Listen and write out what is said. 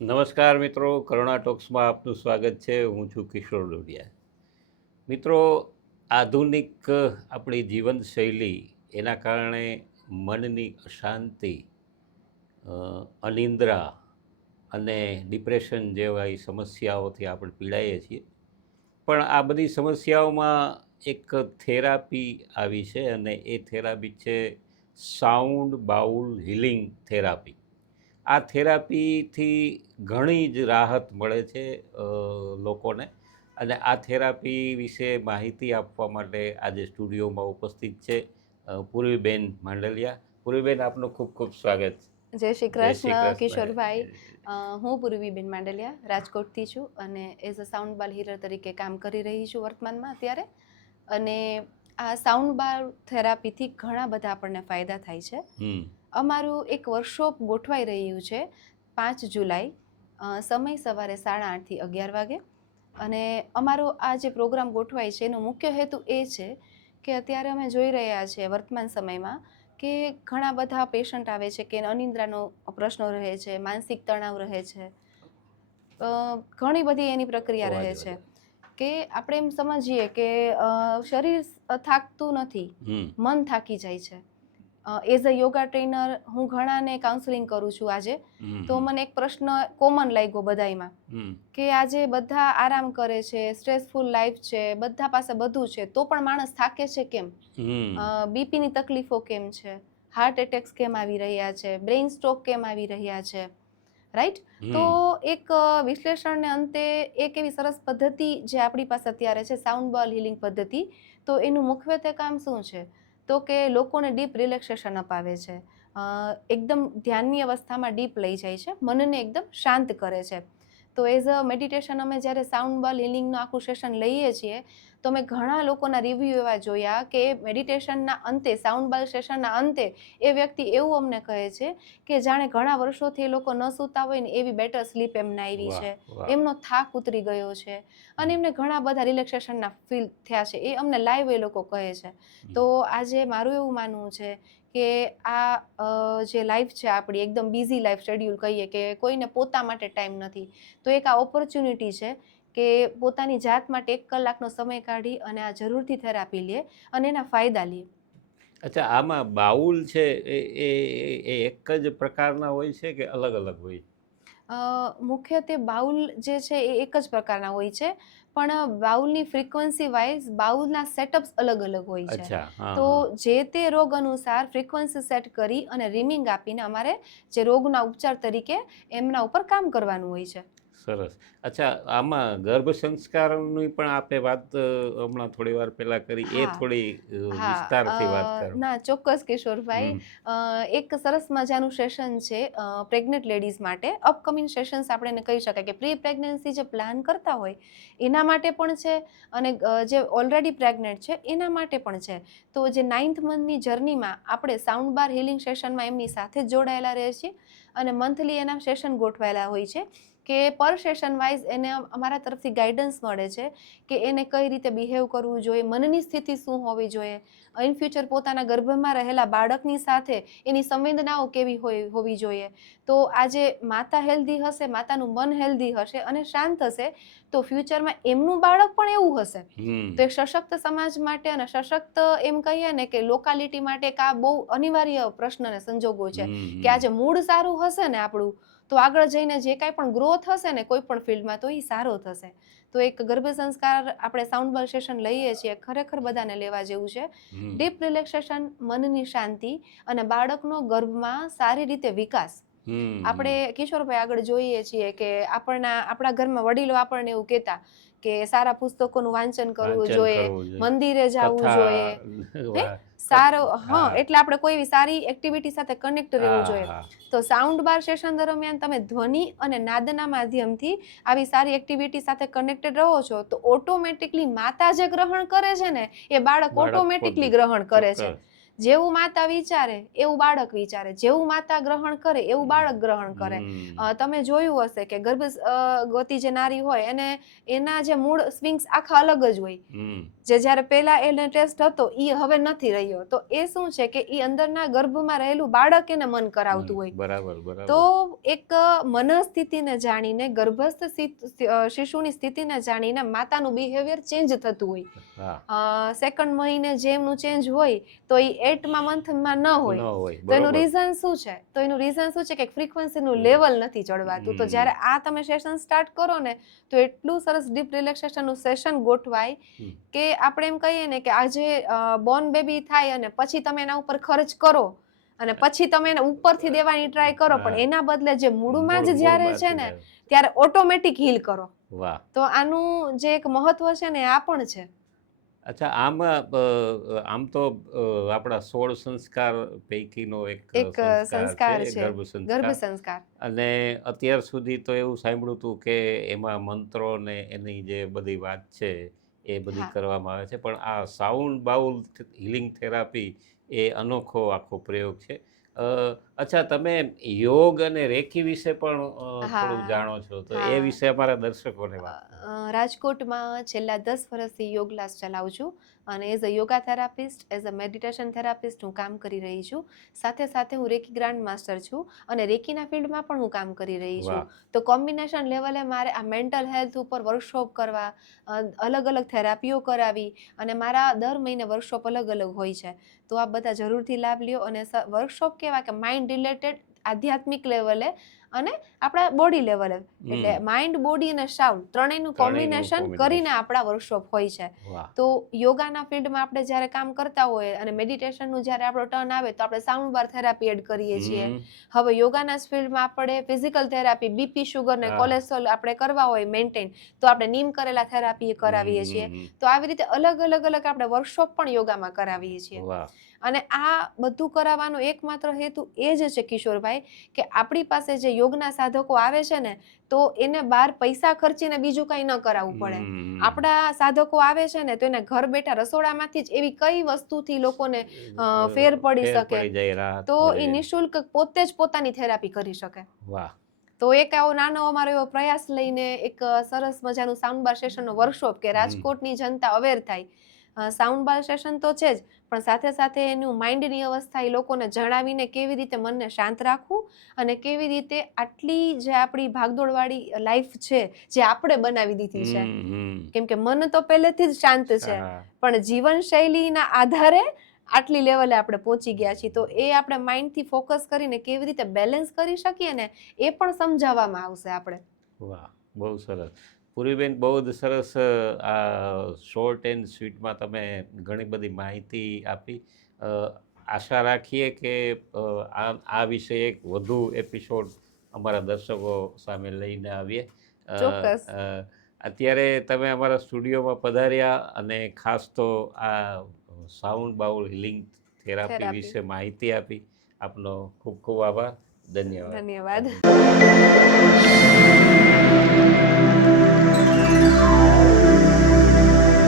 નમસ્કાર મિત્રો, કરુણા ટોક્સમાં આપનું સ્વાગત છે. હું છું કિશોર ડોડિયા. મિત્રો, આધુનિક આપણી જીવનશૈલી એના કારણે મનની અશાંતિ, અનિદ્રા અને ડિપ્રેશન જેવા સમસ્યાઓથી આપણે પીડાઈએ છીએ. પણ આ બધી સમસ્યાઓમાં એક થેરાપી આવી છે અને એ થેરાપી છે સાઉન્ડ બાઉલ હિલિંગ થેરાપી. આ થેરાપીથી ઘણી જ રાહત મળે છે લોકોને. અને આ થેરાપી વિશે માહિતી આપવા માટે આજે સ્ટુડિયોમાં ઉપસ્થિત છે પૂર્વીબેન માંડલિયા. પૂર્વીબેન, આપનું ખૂબ ખૂબ સ્વાગત. જય શ્રી કૃષ્ણ કિશોરભાઈ. હું પૂર્વીબેન માંડલિયા રાજકોટથી છું અને as a sound bar healer તરીકે કામ કરી રહી છું વર્તમાનમાં અત્યારે. અને આ સાઉન્ડ બાર થેરાપીથી ઘણા બધા આપણને ફાયદા થાય છે. અમારું એક વર્કશોપ ગોઠવાઈ રહ્યું છે 5 જુલાઈ, સમય સવારે 8:30 થી 11 વાગે. અને અમારો આ જે પ્રોગ્રામ ગોઠવાય છે એનો મુખ્ય હેતુ એ છે કે અત્યારે અમે જોઈ રહ્યા છીએ વર્તમાન સમયમાં કે ઘણા બધા પેશન્ટ આવે છે કે અનિદ્રાનો પ્રશ્નો રહે છે, માનસિક તણાવ રહે છે, ઘણી બધી એની પ્રક્રિયા રહે છે કે આપણે એમ સમજીએ કે શરીર થાકતું નથી, મન થાકી જાય છે. એઝ અ યોગા ટ્રેનર હું ઘણાને કાઉન્સેલિંગ કરું છું આજે. તો મને એક પ્રશ્ન કોમન લાગ્યો બધાયમાં કે આજે બધા આરામ કરે છે, સ્ટ્રેસફુલ લાઈફ છે, બધા પાસે બધું છે, તો પણ માણસ થાકે છે કેમ? બીપીની તકલીફો કેમ છે, હાર્ટ એટેક્સ કેમ આવી રહ્યા છે, બ્રેઇન સ્ટ્રોક કેમ આવી રહ્યા છે, રાઈટ? તો એક વિશ્લેષણને અંતે એક એવી સરસ પદ્ધતિ જે આપણી પાસે અત્યારે છે સાઉન્ડ બાર હિલિંગ પદ્ધતિ. તો એનું મુખ્યત્વે કામ શું છે? તો કે લોકોને ડીપ રિલેક્સેશન અપાવે છે, એકદમ ધ્યાનની અવસ્થામાં ડીપ લઈ જાય છે, મનને એકદમ શાંત કરે છે. તો એઝ અ મેડિટેશન અમે જ્યારે સાઉન્ડ બાર હિલિંગનું આખું સેશન લઈએ છીએ તો મેં ઘણા લોકોના રિવ્યૂ એવા જોયા કે મેડિટેશનના અંતે, સાઉન્ડ બાર સેશનના અંતે એ વ્યક્તિ એવું અમને કહે છે કે જાણે ઘણા વર્ષોથી એ લોકો ન સૂતા હોય ને એવી બેટર સ્લીપ એમને આવી છે, એમનો થાક ઉતરી ગયો છે અને એમને ઘણા બધા રિલેક્સેશનના ફીલ થયા છે. એ અમને લાઈવ એ લોકો કહે છે. તો આજે મારું એવું માનવું છે કે આ જે લાઈફ છે આપણી, એકદમ બિઝી લાઈફ શેડ્યુલ કહીએ કે કોઈને પોતા માટે ટાઈમ નથી, તો એક આ ઓપોર્ચ્યુનિટી છે કે પોતાની જાત માટે 1 કલાકનો સમય કાઢી અને આ જરૂરથી થેરાપી લે અને એના ફાયદા લે. અચ્છા, આમાં બાઉલ છે એ એક જ પ્રકારના હોય છે કે અલગ અલગ હોય? મુખ્યત્વે બાઉલ જે છે એ એક જ પ્રકારના હોય છે, પણ બાઉલની ફ્રીક્વન્સી વાઇઝ બાઉલના સેટઅપ્સ અલગ અલગ હોય છે. તો જે તે રોગ અનુસાર ફ્રીક્વન્સી સેટ કરી અને રિમિંગ આપીને અમારે જે રોગના ઉપચાર તરીકે એમના ઉપર કામ કરવાનું હોય છે. સરસ. અચ્છા, આમાં ગર્ભ સંસ્કારની પણ આપે વાત હમણાં થોડી વાર પહેલા કરી, એ થોડી વિસ્તારથી વાત કરો. ના, ચોક્કસ કિશોરભાઈ. એક સરસ મજાનું સેશન છે પ્રેગ્નેન્ટ લેડીઝ માટે. અપકમિંગ સેશન્સ આપણે એને કહી શકાય કે પ્રી પ્રેગ્નન્સી જે પ્લાન કરતા હોય એના માટે પણ છે અને જે ઓલરેડી પ્રેગ્નેન્ટ છે એના માટે પણ છે. તો જે 9th મંથની જર્નીમાં આપણે સાઉન્ડ બાર હિલિંગ સેશનમાં એમની સાથે જ જોડાયેલા રહે છીએ અને મંથલી એના સેશન ગોઠવાયેલા હોય છે કે પર સેશન વાઇઝ એને અમારા તરફથી ગાઈડન્સ મળે છે કે એને કઈ રીતે બિહેવ કરવું જોઈએ, મનની સ્થિતિ શું હોવી જોઈએ, ઇન ફ્યુચર પોતાના ગર્ભમાં રહેલા બાળકની સાથે એની સંવેદનાઓ કેવી હોવી જોઈએ. તો આજે માતા હેલ્ધી હશે, માતાનું મન હેલ્ધી હશે અને શાંત હશે તો ફ્યુચરમાં એમનું બાળક પણ એવું હશે. તો એક સશક્ત સમાજ માટે અને સશક્ત એમ કહીએ ને કે લોકાલિટી માટે એક આ બહુ અનિવાર્ય પ્રશ્ન અને સંજોગો છે કે આજે મૂળ સારું હશે ને આપણું તો આગળ જઈને જે કાંઈ પણ ગ્રોથ હશે ને કોઈ પણ ફિલ્ડમાં તો એ સારો થશે. તો એક ગર્ભ સંસ્કાર આપણે સાઉન્ડ બાર સેશન લઈએ છીએ, ખરેખર બધાને લેવા જેવું છે. ડીપ રિલેક્સેશન, મનની શાંતિ અને બાળકનો ગર્ભમાં સારી રીતે વિકાસ. આપણે કિશોરભાઈ આગળ જોઈએ છીએ કે આપણા ઘરમાં વડીલો આપણને એવું કહેતા કે સારા પુસ્તકોનું વાંચન કરવું જોઈએ, મંદિરે જવું જોઈએ, સારો એટલે આપણે કોઈ એવી સારી એક્ટિવિટી સાથે કનેક્ટ રહેવું જોઈએ. તો સાઉન્ડ બાર સેશન દરમિયાન તમે ધ્વનિ અને નાદના માધ્યમથી આવી સારી એક્ટિવિટી સાથે કનેક્ટેડ રહો છો તો ઓટોમેટિકલી માતા જે ગ્રહણ કરે છે ને એ બાળક ઓટોમેટિકલી ગ્રહણ કરે છે. જેવું માતા વિચારે એવું બાળક વિચારે, જેવું માતા ગ્રહણ કરે એવું બાળક ગ્રહણ કરે. તમે જોયું હશે કે ગર્ભવતી જે નારી હોય એને એના જે મૂળ સ્વિંગ્સ આખા અલગ જ હોય. જે જ્યારે પહેલા એને ટેસ્ટ હતો એ હવે નથી રહ્યો. તો એ શું છે કે એ અંદરના ગર્ભમાં રહેલું બાળક એને મન કરાવતું હોય. બરાબર. તો એક મનસ્થિતિને જાણીને, ગર્ભસ્થ શિશુની સ્થિતિને જાણીને માતાનું બિહેવિયર ચેન્જ થતું હોય. સેકન્ડ મહિને જેમનું ચેન્જ હોય તો એ 8મા મંથમાં ન હોય. તો એનું રીઝન શું છે? તો એનું રીઝન શું છે કે ફ્રીક્વન્સીનું લેવલ નથી ચડવાતું. તો જ્યારે આ તમે સેશન સ્ટાર્ટ કરો ને તો એટલું સરસ ડીપ રિલેક્સેશનનું સેશન ગોઠવાય કે આપણે એમ કહીએ ને કે આજે બોર્ન બેબી થાય અને પછી તમે એના ઉપર ખર્ચ કરો અને પછી તમે એને ઉપરથી દેવાની ટ્રાય કરો, પણ એના બદલે જે મૂળમાં જ જ્યારે છે ને ત્યારે ઓટોમેટિક હીલ કરો. તો આનું જે એક મહત્વ છે ને આ પણ છે. અચ્છા, આમ તો આપણા 16 સંસ્કાર પૈકીનો એક સંસ્કાર છે ગર્ભ સંસ્કાર. અને અત્યાર સુધી તો એવું સાંભળ્યું હતું કે એમાં મંત્રો ને એની જે બધી વાત છે એ બધી કરવામાં આવે છે, પણ આ સાઉન્ડ બાઉલ હિલિંગ થેરાપી એ અનોખો આખો પ્રયોગ છે. અચ્છા, તમે યોગ અને રેકી વિશે પણ થોડું જાણો છો, તો એ વિશે અમારા દર્શકોને વાત. રાજકોટમાં છેલ્લા 10 વર્ષથી યોગ ક્લાસ ચલાવું છું અને as a yoga therapist, as a meditation therapist હું કામ કરી રહી છું. સાથે સાથે હું રેકી ગ્રાન્ડ માસ્ટર છું અને રેકીના ફિલ્ડમાં પણ હું કામ કરી રહી છું. તો કોમ્બિનેશન લેવલે મારે આ મેન્ટલ હેલ્થ ઉપર વર્કશોપ કરવા, અલગ અલગ થેરાપીઓ કરાવી અને મારા દર મહિને વર્કશોપ અલગ અલગ હોય છે. તો આપ બધા જરૂરથી લાભ લ્યો. અને વર્કશોપ કેવા કે માઇન્ડ રિલેટેડ, આધ્યાત્મિક લેવલે અને આપણા બોડી લેવલે, એટલે માઇન્ડ, બોડી અને સાઉન્ડ ત્રણેયનું કોમ્બિનેશન કરીને આપણા વર્કશોપ હોય છે. તો યોગાના ફિલ્ડમાં આપણે જ્યારે કામ કરતા હોઈએ અને મેડિટેશનનું જ્યારે આપણો ટર્ન આવે તો આપણે સાઉન્ડ બાર થેરાપી એડ કરીએ છીએ. હવે યોગાના ફિલ્ડમાં આપણે ફિઝિકલ થેરાપી, બીપી, શુગર ને કોલેસ્ટ્રોલ આપણે કરવા હોય મેન્ટેન, તો આપણે નીમ કરેલા થેરાપી કરાવીએ છીએ. તો આવી રીતે અલગ અલગ આપણે વર્કશોપ પણ યોગામાં કરાવીએ છીએ. અને આ બધું કરાવવાનો એકમાત્ર હેતુ એ જ છે કિશોરભાઈ કે આપણી પાસે જે યોગના સાધકો આવે છે ને તો એને બહાર પૈસા ખર્ચીને બીજું કંઈ ન કરાવવું પડે. આપણા સાધકો આવે છે ને તો એને ઘર બેઠા રસોડામાંથી જ એવી કઈ વસ્તુથી લોકોને ફેર પડી શકે તો એ નિઃશુલ્ક પોતે જ પોતાની થેરાપી કરી શકે. તો એક આવો નાનો અમારો એવો પ્રયાસ લઈને એક સરસ મજાનું સાઉન્ડ બાર સેશનનો વર્કશોપ કે રાજકોટની જનતા અવેર થાય. સાઉન્ડ બાર સેશન તો છે જ, પણ સાથે સાથે એનું માઇન્ડની અવસ્થા એ લોકોને જણાવીને કેવી રીતે મનને શાંત રાખવું અને કેવી રીતે આટલી જે આપણી ભાગદોડવાળી લાઈફ છે જે આપણે બનાવી દીધી છે, કેમ કે મન તો પહેલેથી જ શાંત છે, પણ જીવનશૈલીના આધારે આટલી લેવલે આપણે પહોંચી ગયા છીએ. તો એ આપણે માઇન્ડથી ફોકસ કરીને કેવી રીતે બેલેન્સ કરી શકીએ ને એ પણ સમજાવવામાં આવશે આપણે. વાહ, બહુ સરસ પૂર્વીબેન, બહુ જ સરસ. આ શોર્ટ એન્ડ સ્વીટમાં તમે ઘણી બધી માહિતી આપી. આશા રાખીએ કે આ વિશે એક વધુ એપિસોડ અમારા દર્શકો સામે લઈને આવીએ. ચોક્કસ. અત્યારે તમે અમારા સ્ટુડિયોમાં પધાર્યા અને ખાસ તો આ સાઉન્ડ બાઉલ હિલિંગ થેરાપી વિશે માહિતી આપી. આપનો ખૂબ ખૂબ આભાર. ધન્યવાદ.